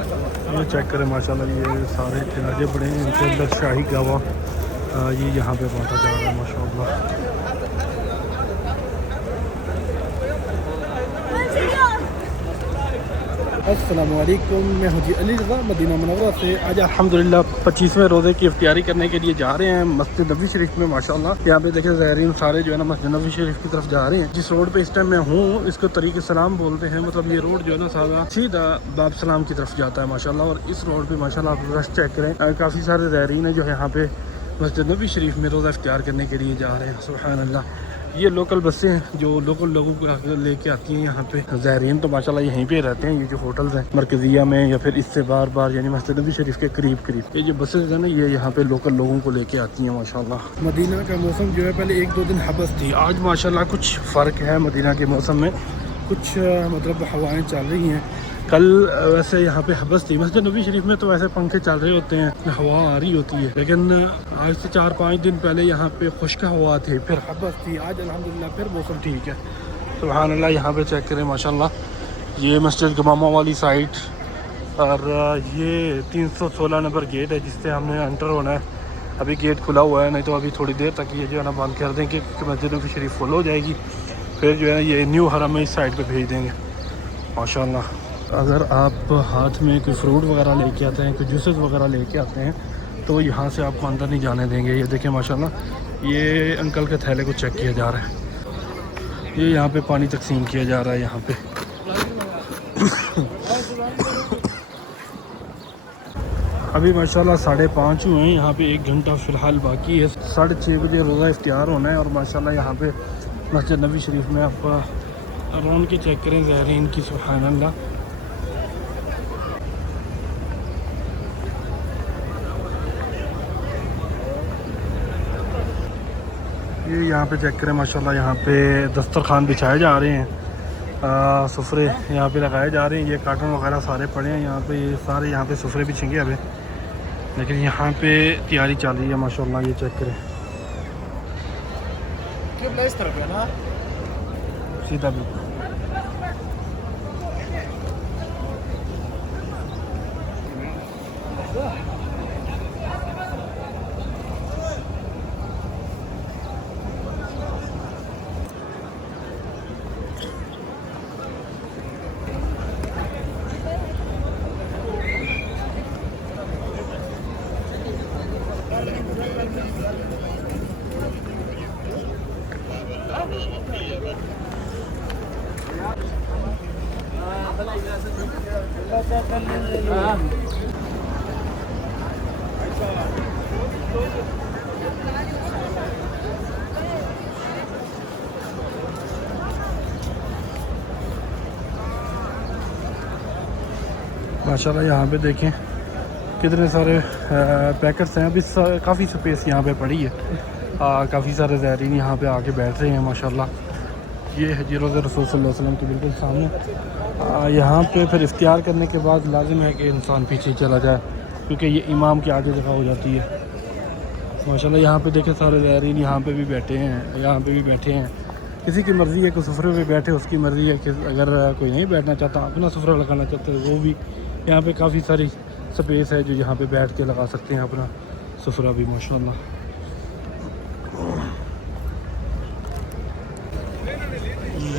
ये चेक करें माशाल्लाह, ये सारे खिलाजे बड़े हैं, इनके अंदर शाही गावा ये यहाँ पे बांटा जा रहा है माशाल्लाह। अस्सलाम वालेकुम, मैं हाजी अली रज़ा मदीना मुनव्वरा से। आज अल्हम्दुलिल्लाह 25वें रोज़े की इफ्तियारी करने के लिए जा रहे हैं मस्जिद नबी शरीफ में माशाल्लाह। यहाँ पे देखें ज़ायरीन सारे जो है ना मस्जिद नबी शरीफ की तरफ जा रहे हैं। जिस रोड पे इस टाइम मैं हूँ इसको तरीक़ सलाम बोलते हैं, मतलब ये रोड जो है ना सादा सीधा बाब सलाम की तरफ जाता है माशाल्लाह। और इस रोड पर माशाल्लाह आप रश चेक करें, काफ़ी सारे ज़ायरीन है जो यहाँ पे मस्जिद नबी शरीफ में रोज़ा इफ्तियार करने के लिए जा रहे हैं। सुभान अल्लाह। ये लोकल बसें हैं जो लोकल लोगों को लेके आती हैं यहाँ पे। ज़ायरीन तो माशाल्लाह यहीं पे रहते हैं, ये जो होटल्स हैं मरकज़िया में या फिर इससे बार बार यानी मस्जिद नबी शरीफ के करीब ये जो बसेज हैं ना ये यहाँ पे लोकल लोगों को लेके आती हैं माशाल्लाह। मदीना का मौसम जो है पहले 1-2 दिन हबस थी, आज माशाल्लाह कुछ फ़र्क है मदीना के मौसम में, कुछ मतलब हवाएँ चल रही हैं। कल वैसे यहाँ पे हबस थी, मस्जिद नबी शरीफ में तो वैसे पंखे चल रहे होते हैं, हवा आ रही होती है, लेकिन आज से 4-5 दिन पहले यहाँ पे खुश्क हवा थी, फिर हबस थी। आज अल्हम्दुलिल्लाह फिर मौसम ठीक है। सुभान अल्लाह। यहाँ पे चेक करें माशाल्लाह, ये मस्जिद गमामा वाली साइड और ये 316 नंबर गेट है जिससे हमने एंटर होना है। अभी गेट खुला हुआ है, नहीं तो अभी थोड़ी देर तक ये जो है ना बंद कर देंगे कि मस्जिद नबी शरीफ फुल हो जाएगी, फिर जो है ये न्यू हरम में इस साइड पर भेज देंगे माशाल्लाह। अगर आप हाथ में कोई फ्रूट वगैरह लेके आते हैं, कोई जूसेस वगैरह लेके आते हैं तो यहाँ से आपको अंदर नहीं जाने देंगे। ये देखें माशाल्लाह, ये अंकल के थैले को चेक किया जा रहा है, ये यहाँ पे पानी तकसीम किया जा रहा है यहाँ पे। अभी माशाल्लाह 5:30 हुए हैं, यहाँ पे 1 घंटा फ़िलहाल बाकी है। 6:30 बजे रोज़ा इफ्तियार होना है। और माशाल्लाह यहाँ पे मस्जिद नबी शरीफ में आप रौन के चेक करें ज़ायरीन की, सुभान अल्लाह। ये यहाँ पे चेक करें माशाल्लाह, यहाँ पे दस्तरखान बिछाए जा रहे हैं, सुफरे यहाँ पे लगाए जा रहे हैं। ये कार्टन वगैरह सारे पड़े हैं यहाँ पे, ये सारे यहाँ पे सुफरे बिछेंगे अभी, लेकिन यहाँ पे तैयारी चल रही है माशाल्लाह। ये चेक करें इस तरफ है ना सीधा बिल्कुल। माशाल्लाह यहाँ पे देखें कितने सारे पैकेट्स हैं। अभी काफ़ी स्पेस यहाँ पे पड़ी है, काफ़ी सारे ज़ायरीन यहाँ पे आके बैठ रहे हैं माशाल्लाह। ये है रोज़ रसूल सल्लल्लाहु अलैहि वसल्लम के बिल्कुल सामने। यहाँ पे फिर इफ्तियार करने के बाद लाजिम है कि इंसान पीछे चला जाए, क्योंकि ये इमाम की आगे जगह हो जाती है माशाल्लाह। यहाँ पे देखें सारे ज़ायरीन यहाँ पे भी बैठे हैं, यहाँ पे भी बैठे हैं। किसी की मर्ज़ी है कि सुफरे पे बैठे, उसकी मर्ज़ी है कि अगर कोई नहीं बैठना चाहता, अपना सुफरा लगाना चाहता है, वो भी यहाँ पे काफ़ी सारी स्पेस है जो यहाँ पे बैठ के लगा सकते हैं अपना सुफरा भी माशाल्लाह।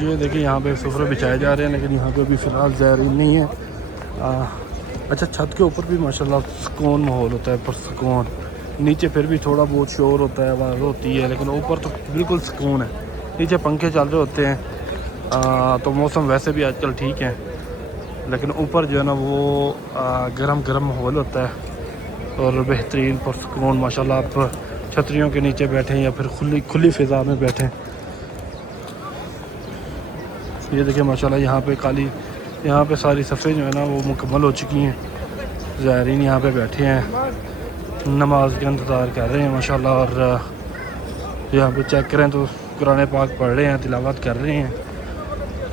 ये देखिए यहाँ पे सुफरे बिछाए जा रहे हैं, लेकिन यहाँ पे अभी फ़िलहाल ज़ायरीन नहीं है। अच्छा, छत के ऊपर भी माशाल्लाह सुकून माहौल होता है, पुरसुकून। नीचे फिर भी थोड़ा बहुत शोर होता है, आवाज़ होती है, लेकिन ऊपर तो बिल्कुल सुकून है। नीचे पंखे चल रहे होते हैं, तो मौसम वैसे भी आजकल ठीक है, लेकिन ऊपर जो है ना वो गरम माहौल होता है और बेहतरीन पुरसुकून माशाल्लाह। आप छतरियों के नीचे बैठें या फिर खुली फ़िज़ा में बैठें। ये देखिए माशाल्लाह यहाँ पे सारी सफ़े जो है ना वो मुकम्मल हो चुकी हैं। ज़ायरीन यहाँ पे बैठे हैं, नमाज का इंतज़ार कर रहे हैं माशाल्लाह। और यहाँ पे चेक करें तो कुरान पाक पढ़ रहे हैं, तिलावत कर रहे हैं।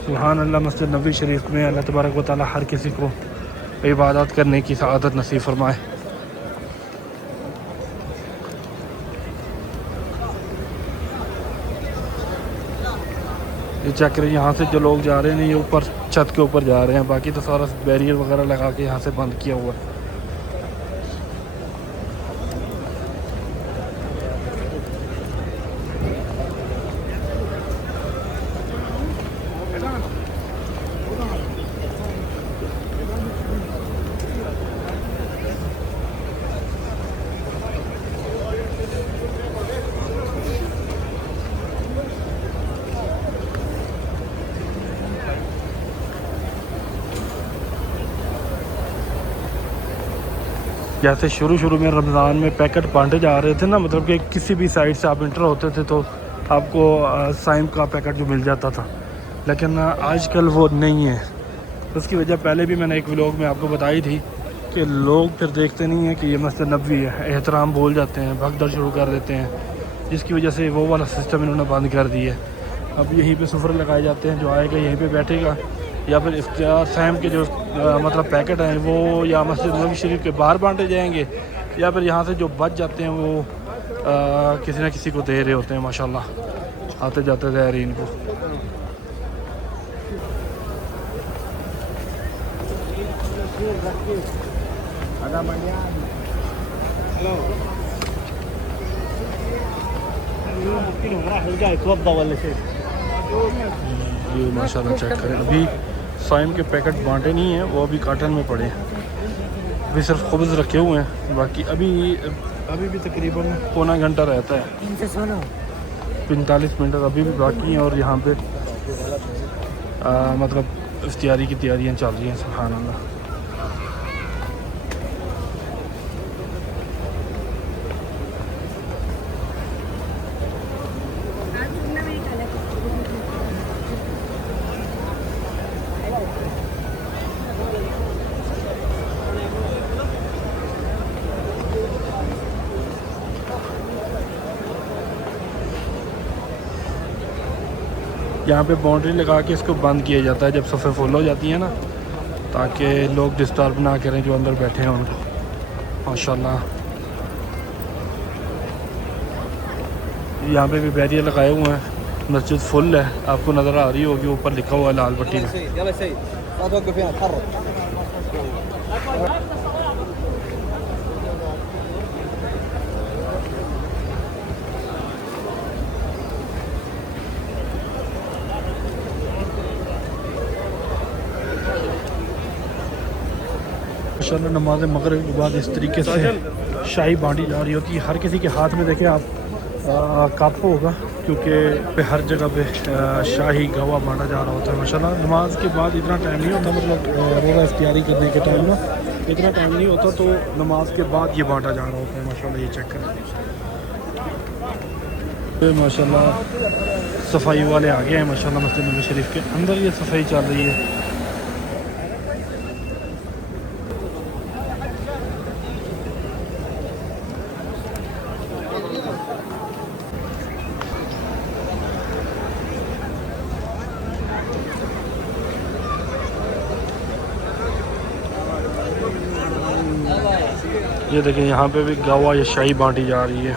सुभान अल्लाह। मस्जिद नबी शरीफ में अल्लाह तबारक व तआला हर किसी को इबादत करने की सआदत नसीब फरमाए। ये चेक करें, यहाँ से जो लोग जा रहे हैं ये ऊपर छत के ऊपर जा रहे हैं, बाकी तो सारा बैरियर वगैरह लगा के यहाँ से बंद किया हुआ है। जैसे शुरू में रमज़ान में पैकेट बांटे जा रहे थे ना, मतलब कि किसी भी साइड से आप इंटर होते थे तो आपको साइम का पैकेट जो मिल जाता था, लेकिन आजकल वो नहीं है। उसकी वजह पहले भी मैंने एक व्लॉग में आपको बताई थी कि लोग फिर देखते नहीं हैं कि ये मस्जिद नबवी है, एहतराम भूल जाते हैं, भगदड़ शुरू कर देते हैं, जिसकी वजह से वो वाला सिस्टम इन्होंने बंद कर दिया है। अब यहीं पे सुफर लगाए जाते हैं, जो आएगा यहीं पे बैठेगा, या फिर इफ्तियार सैम के जो मतलब पैकेट हैं वो या मस्जिद नबवी शरीफ के बाहर बांटे जाएंगे, या फिर यहाँ से जो बच जाते हैं वो किसी न किसी को दे रहे होते हैं। माशाल्लाह आते जाते ज़ायरीन को। ये माशाल्लाह चेक करें, अभी साइम के पैकेट बांटे नहीं हैं, वो अभी काटन में पड़े हैं, अभी सिर्फ खुब्ज़ रखे हुए हैं। बाकी अभी भी तकरीबन पौना घंटा रहता है, 45 मिनट अभी भी बाकी हैं। और यहाँ पे मतलब इफ्तियारी की तैयारियाँ चल रही हैं। सुभान अल्लाह। यहाँ पे बाउंड्री लगा के इसको बंद किया जाता है जब सफ़े फुल हो जाती है ना, ताकि लोग डिस्टर्ब ना करें जो अंदर बैठे हैं उनको। माशाल्लाह यहाँ पे भी बैरियर लगाए हुए हैं, मस्जिद फुल है, आपको नज़र आ रही होगी, ऊपर लिखा हुआ है लाल पट्टी में। माशाल्लाह नमाज मगरिब के बाद इस तरीके से शाही बांटी जा रही होती है। हर किसी के हाथ में देखें आप कप होगा, क्योंकि हर जगह पे शाही गवा बांटा जा रहा होता है। माशाल्लाह नमाज के बाद इतना टाइम नहीं होता, मतलब रोज़ा इफ्तियारी करने के टाइम ना इतना टाइम नहीं होता, तो नमाज के बाद ये बांटा जा रहा होता है। माशाल्लाह ये चेक करें, तो माशाल्लाह सफाई वाले आ गए हैं। माशाल्लाह मस्जिद नबवी शरीफ के अंदर ये सफाई चल रही है। ये देखें यहाँ पे भी गावा या शाही बांटी जा रही है।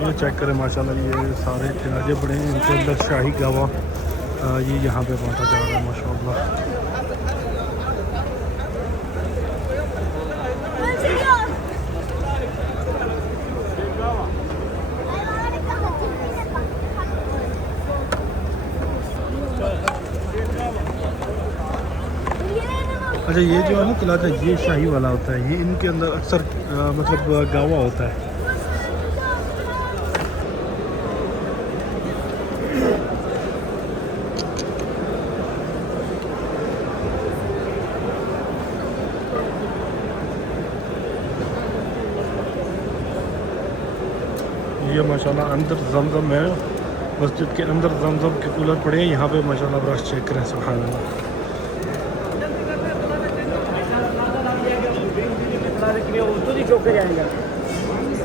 ये चेक करें माशाल्लाह, ये सारे खिलाजे बड़े हैं, इनके अंदर शाही गावा ये यहाँ पे बांटा जा रहा है। माशाल्लाह अच्छा, ये जो है ना खिलाजा, ये शाही वाला होता है, ये इनके अंदर अक्सर मतलब गावा होता है। ये माशाल्लाह अंदर जमजम है, मस्जिद के अंदर जमजम के कूलर पड़े हैं। यहाँ पे माशाल्लाह ब्रश चेक करें, सुभान अल्लाह।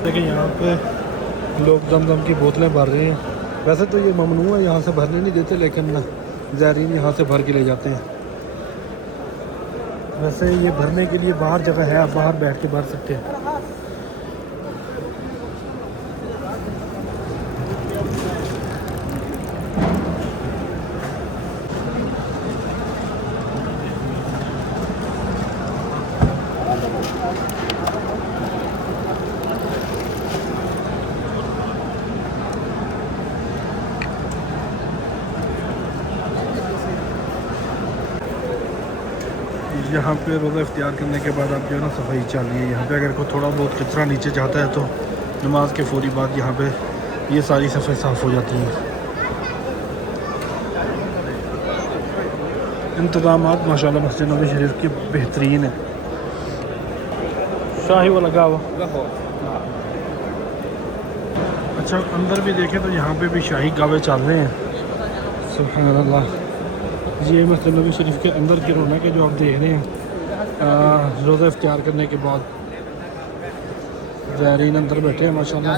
देखिए यहाँ पे लोग दम की बोतलें भर रहे हैं। वैसे तो ये ममनू है, यहाँ से भरने नहीं देते, लेकिन ज़ायरीन यहाँ से भर के ले जाते हैं। वैसे ये भरने के लिए बाहर जगह है, आप बाहर बैठ के भर सकते हैं। यहाँ पे रोज़ा इफ्तियार करने के बाद आप जो है ना सफाई चाहिए। यहाँ पे अगर कोई थोड़ा बहुत कचरा नीचे जाता है तो नमाज के फौरी बाद यहाँ पे ये सारी सफ़ाई साफ़ हो जाती हैं। इंतज़ामात माशाल्लाह मस्जिद नबी शरीफ की बेहतरीन है। शाही वो लगा हुआ। अच्छा अंदर भी देखें तो यहाँ पे भी शाही गावे चल रहे हैं। सुभान अल्लाह। ये मस्जिद नबी शरीफ के अंदर की रौनक है जो आप देख रहे हैं। रोज़ा इफ्तियार करने के बाद ज़ायरीन अंदर बैठे हैं माशाल्लाह।